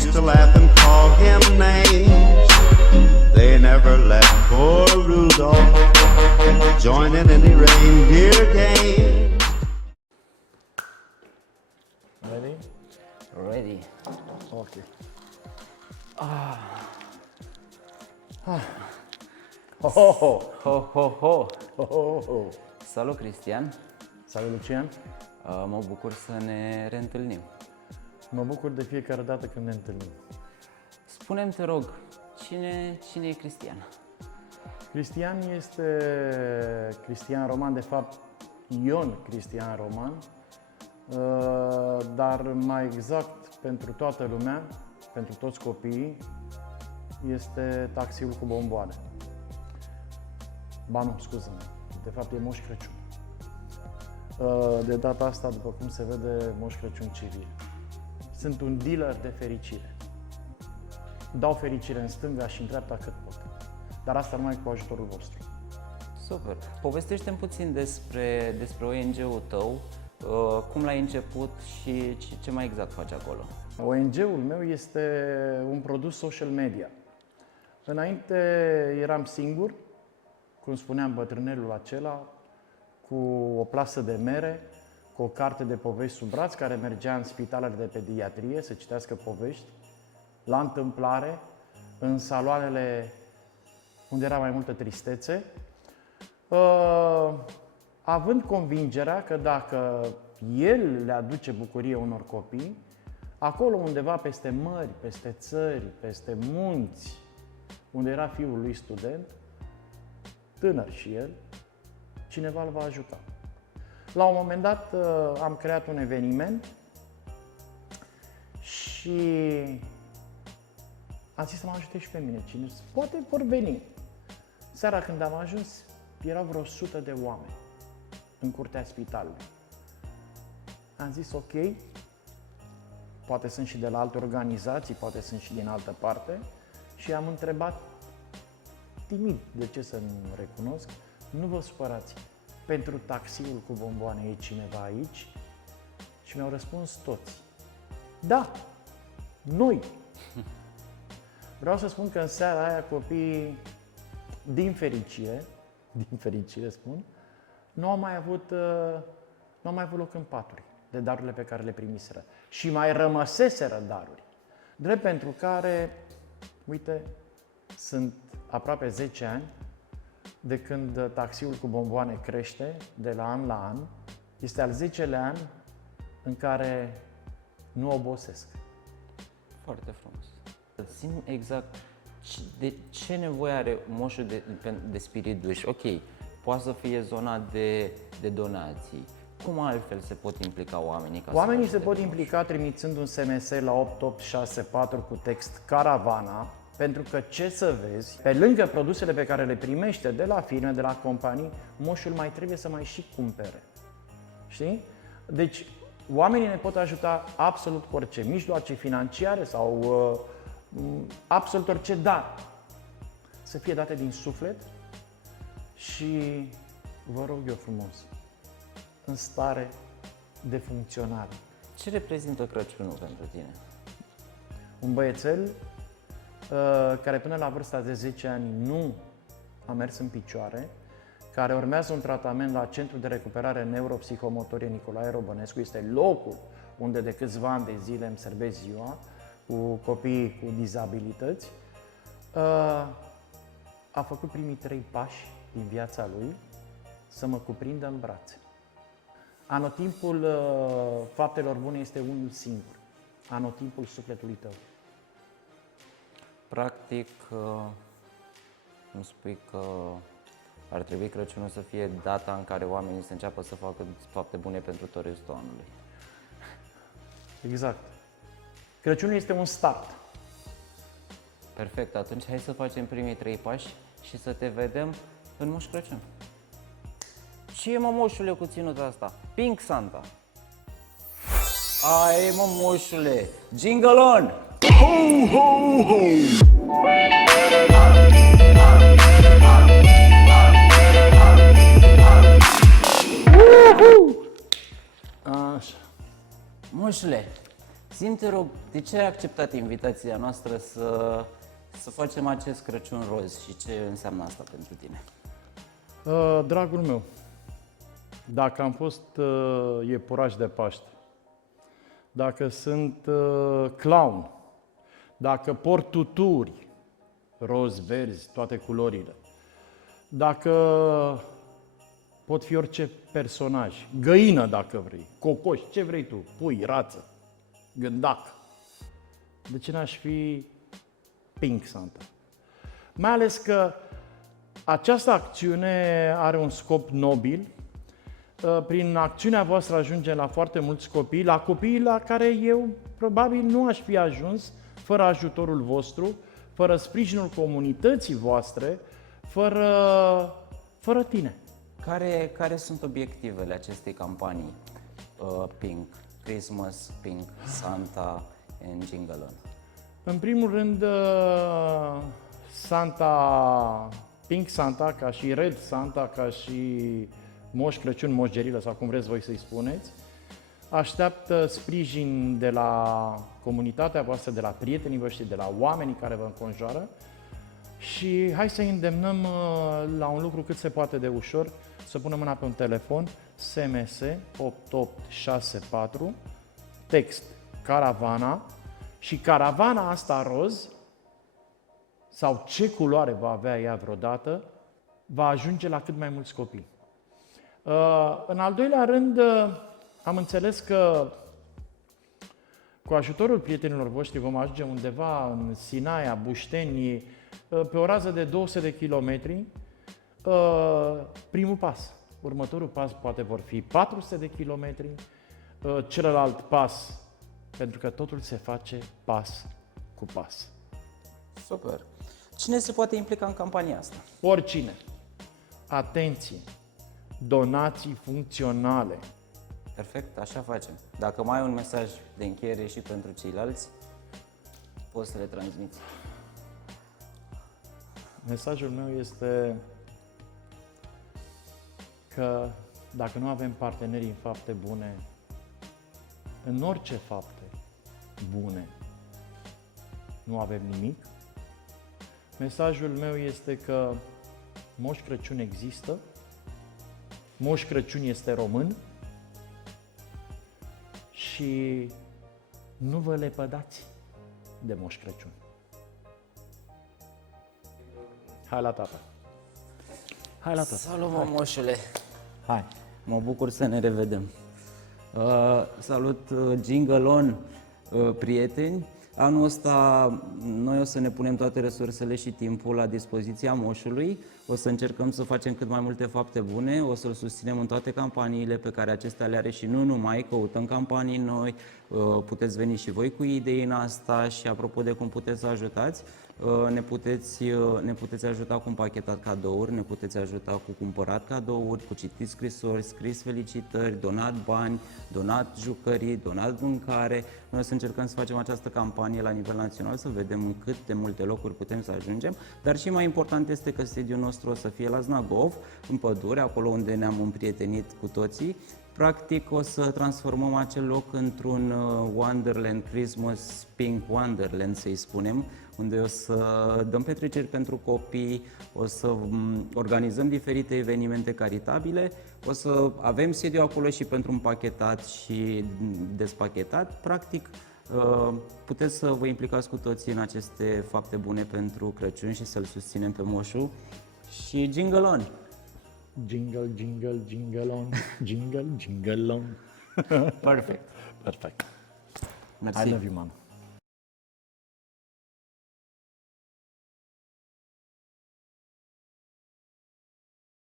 used to laugh and call him names. They never let poor Rudolph join in any reindeer game. Ready? Ready. Ok. Ho, ho, ho. Ho, ho, ho. Ho, ho, ho. Salut, Cristian. Salut, Lucian. Mă bucur să ne reîntâlnim. Mă bucur de fiecare dată când ne întâlnim. Spune-mi, te rog, cine e Cristian? Cristian este Cristian Roman, de fapt Ion Cristian Roman, dar mai exact pentru toată lumea, pentru toți copiii, este taxiul cu bomboane. Ba nu, scuză-mă, de fapt e Moș Crăciun. De data asta, după cum se vede, Moș Crăciun civil. Sunt un dealer de fericire. Dau fericire în stânga și în dreapta cât pot. Dar asta numai cu ajutorul vostru. Super. Povestește-mi puțin despre ONG-ul tău, cum l-ai început și ce mai exact faci acolo. ONG-ul meu este un produs social media. Înainte eram singur, cum spuneam, bătrânelul acela, cu o plasă de mere, cu o carte de povești sub braț, care mergea în spitalele de pediatrie să citească povești, la întâmplare, în saloanele unde era mai multă tristețe, având convingerea că dacă el le aduce bucurie unor copii, acolo undeva peste mări, peste țări, peste munți, unde era fiul lui student, tânăr și el, cineva îl va ajuta. La un moment dat am creat un eveniment și am zis să mă ajute și pe mine, cine poate vor veni. Seara când am ajuns, erau vreo 100 de oameni în curtea spitalului. Am zis ok, poate sunt și de la alte organizații, poate sunt și din altă parte, și am întrebat timid, de ce să nu recunosc, nu vă supărați, pentru taxiul cu bomboane e cineva aici? Și mi-au răspuns toți. Da, noi! Vreau să spun că în seara aia copiii, din fericire spun, nu au mai avut loc în paturi de darurile pe care le primiseră. Și mai rămăseseră daruri. Drept pentru care, uite, sunt aproape 10 ani de când taxiul cu bomboane crește de la an la an. Este al 10-lea an în care nu obosesc. Foarte frumos. Țin exact de ce nevoie are moșul de spiriduși. Ok, poate să fie zona de donații. Cum altfel se pot implica oamenii? Oamenii se pot implica trimițând un SMS la 8864 cu text Caravana, pentru că, ce să vezi, pe lângă produsele pe care le primește de la firme, de la companii, moșul mai trebuie să mai și cumpere. Știi? Deci, oamenii ne pot ajuta absolut cu orice, mijloace financiare sau absolut orice, dar să fie date din suflet și, vă rog eu frumos, în stare de funcționare. Ce reprezintă Crăciunul pentru tine? Un băiețel care până la vârsta de 10 ani nu a mers în picioare, care urmează un tratament la Centrul de Recuperare Neuropsihomotorie Nicolae Robănescu, este locul unde de câțiva ani de zile îmi servesc ziua cu copiii cu dizabilități, a făcut primii 3 pași din viața lui să mă cuprindă în brațe. Anotimpul faptelor bune este unul singur, anotimpul sufletului tău. Practic, îmi spui că ar trebui Crăciunul să fie data în care oamenii să înceapă să facă fapte bune pentru tot restul anului. Exact. Crăciunul este un start. Perfect, atunci hai să facem primii 3 pași și să te vedem în Moș Crăciun. Ce e, mă, moșule, cu ținuta asta? Pink Santa. Ai, mă, moșule, jingle on! Ho, ho, ho! Așa. Moșule, Zi-mi, te rog, de ce ai acceptat invitația noastră să facem acest Crăciun roz și ce înseamnă asta pentru tine? Dragul meu, dacă am fost iepuraș de Paște, dacă sunt clown, dacă port tuturi, roz, verzi, toate culorile, dacă pot fi orice personaj, găină dacă vrei, cocoș, ce vrei tu, pui, rață, gândac, de ce n-aș fi Pink Santa? Mai ales că această acțiune are un scop nobil. Prin acțiunea voastră ajungem la foarte mulți copii, la copiii la care eu probabil nu aș fi ajuns fără ajutorul vostru, fără sprijinul comunității voastre, fără tine. Care sunt obiectivele acestei campanii Pink, Christmas, Pink, Santa and Jingle On? În primul rând, Pink Santa, ca și Red Santa, ca și Moș Crăciun, Moș Gerilă sau cum vreți voi să-i spuneți, așteaptă sprijin de la comunitatea voastră, de la prietenii voștri, de la oamenii care vă înconjoară și hai să îndemnăm la un lucru cât se poate de ușor, să punem mâna pe un telefon, SMS 8864, text caravana și caravana asta roz, sau ce culoare va avea ea vreodată, va ajunge la cât mai mulți copii. În al doilea rând, am înțeles că cu ajutorul prietenilor voștri vom ajunge undeva în Sinaia, Bușteni, pe o rază de 200 de kilometri, primul pas. Următorul pas poate vor fi 400 de kilometri, celălalt pas, pentru că totul se face pas cu pas. Super! Cine se poate implica în campania asta? Oricine. Atenție! Donații funcționale. Perfect, așa facem. Dacă mai ai un mesaj de încheiere și pentru ceilalți, poți să le transmiți. Mesajul meu este că dacă nu avem parteneri în fapte bune, în orice fapte bune, nu avem nimic. Mesajul meu este că Moș Crăciun există, Moș Crăciun este român și nu vă lepădați de Moș Crăciun. Hai la tata! Hai la tata! Salut, mă, moșule! Hai! Mă bucur să ne revedem. Salut, Jingle On, prieteni! Anul ăsta noi o să ne punem toate resursele și timpul la dispoziția moșului, o să încercăm să facem cât mai multe fapte bune, o să-l susținem în toate campaniile pe care acestea le are și nu numai, căutăm campanii noi, puteți veni și voi cu idei în asta și apropo de cum puteți să ajutați, ne puteți ajuta cu împachetat cadouri, ne puteți ajuta cu cumpărat cadouri, cu citit scrisori, scris felicitări, donat bani, donat jucării, donat mâncare. Noi o să încercăm să facem această campanie la nivel național, să vedem în cât de multe locuri putem să ajungem, dar și mai important este că sediul nostru o să fie la Znagov, în pădure, acolo unde ne-am împrietenit cu toții. Practic o să transformăm acel loc într-un Wonderland, Christmas Pink Wonderland, să-i spunem, unde o să dăm petreceri pentru copii, o să organizăm diferite evenimente caritabile, o să avem sediu acolo și pentru împachetat și despachetat. Practic, puteți să vă implicați cu toții în aceste fapte bune pentru Crăciun și să-l susținem pe moșu. Și Jingle On! Jingle, jingle, jingle on, jingle, jingle on. Perfect! Perfect. Mersi! I love you, mama.